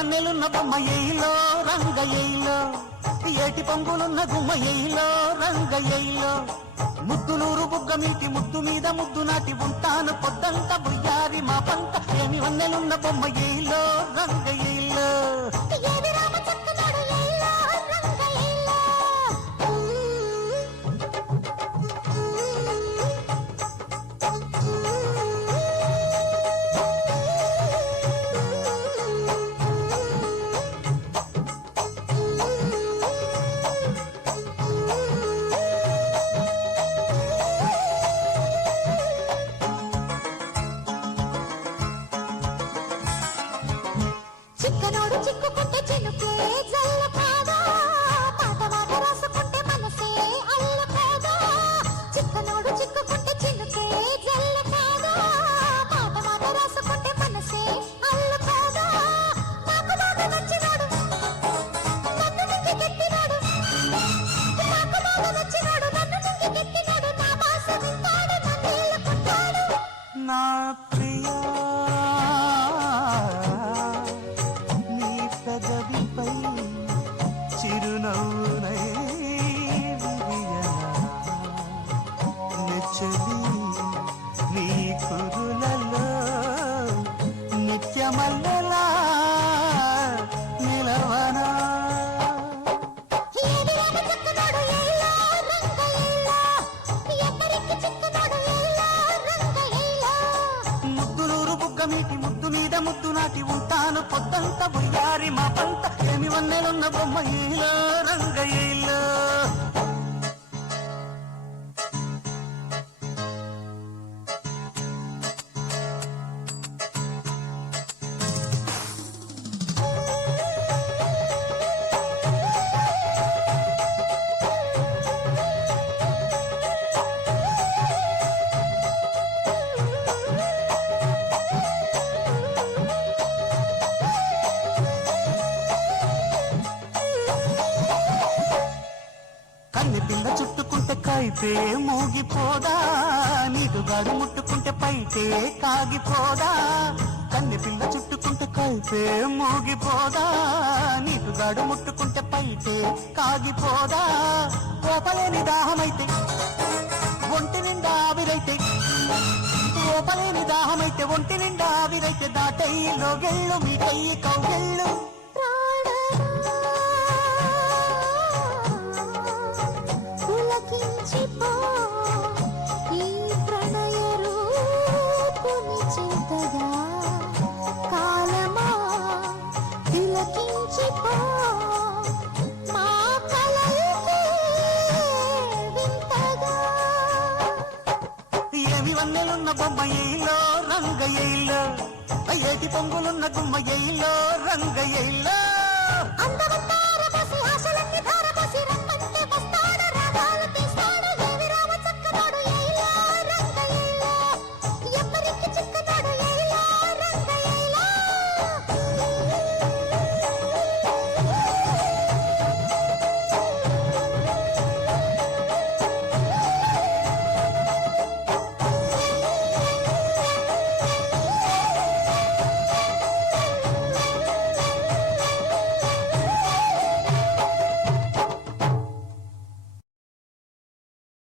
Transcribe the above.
వన్నెలున్న బొమ్మ ఎయిలో రంగయ్యలో, ఏటి పొంగులున్న గుమ్మ ఎయిలో రంగయ్యలో, ముద్దులూరు బుగ్గ మీటి ముద్దు మీద ముద్దు నాటి ఉంటాను పొద్దంత బుయ్యారి మా పంట. ఏమి వన్నెలున్న బొమ్మ ఎయిలో రంగయ్యలో. చిక్కనోడు చిక్కుకుంటే చినుకే జల్లు కాదా, పాట మాట రాసుకుంటే మనసే అల్లు కాదా. చిక్కనోడు చిక్కుకుంటే చినుకే జల్లు కాదా, పాట మాట రాసుకుంటే మనసే అల్లు కాదా. నాకు బాగా నచ్చినాడు నన్ను నింగి గెట్టినాడు, నాకు బాగా నచ్చినాడు నన్ను నింగి గెట్టినాడు, నా భాష వింటాడు నన్నేళ్ళు కొట్టాడు. నా ప్రియా పెదవిపై చిరునవ్వునై నెచ్చలి నీ కురులలో నిత్యమల్లెలా నిలవనా. ముద్దులూరు బుగ్గ మీటి ముద్దు మీద ముద్దు నాటి ఉంటాను పొద్దంత బుయ్యారి మా పంట. ఏమి వన్నెలున్న బొమ్మ ఈలో రంగయ్యలో. కన్నె పిల్ల చుట్టుకుంటే కైపే మూగిపోదా, నీటుగాడు ముట్టుకుంటే పైటే కాగిపోదా. కన్నె పిల్ల చుట్టుకుంటే కైపే మూగిపోదా, నీటుగాడు ముట్టుకుంటే పైటే కాగిపోదా. కోపలేని దాహమైతే ఒంటి నిండా ఆవిరైతే, కోపలేని దాహమైతే ఒంటి నిండా ఆవిరైతే, దాటయ్యిలో గెళ్ళు మీటయ్యి కౌగెళ్ళు. ఈ ప్రణయ రూపుని చింతగా కాలమా తిలకించిపో, మా కలయికే వింతగా. ఏమి వన్నెలున్న బొమ్మ ఎయిలో రంగయ్యలో, ఏటి పొంగులున్న గుమ్మ ఎయిలో రంగయ్యలో.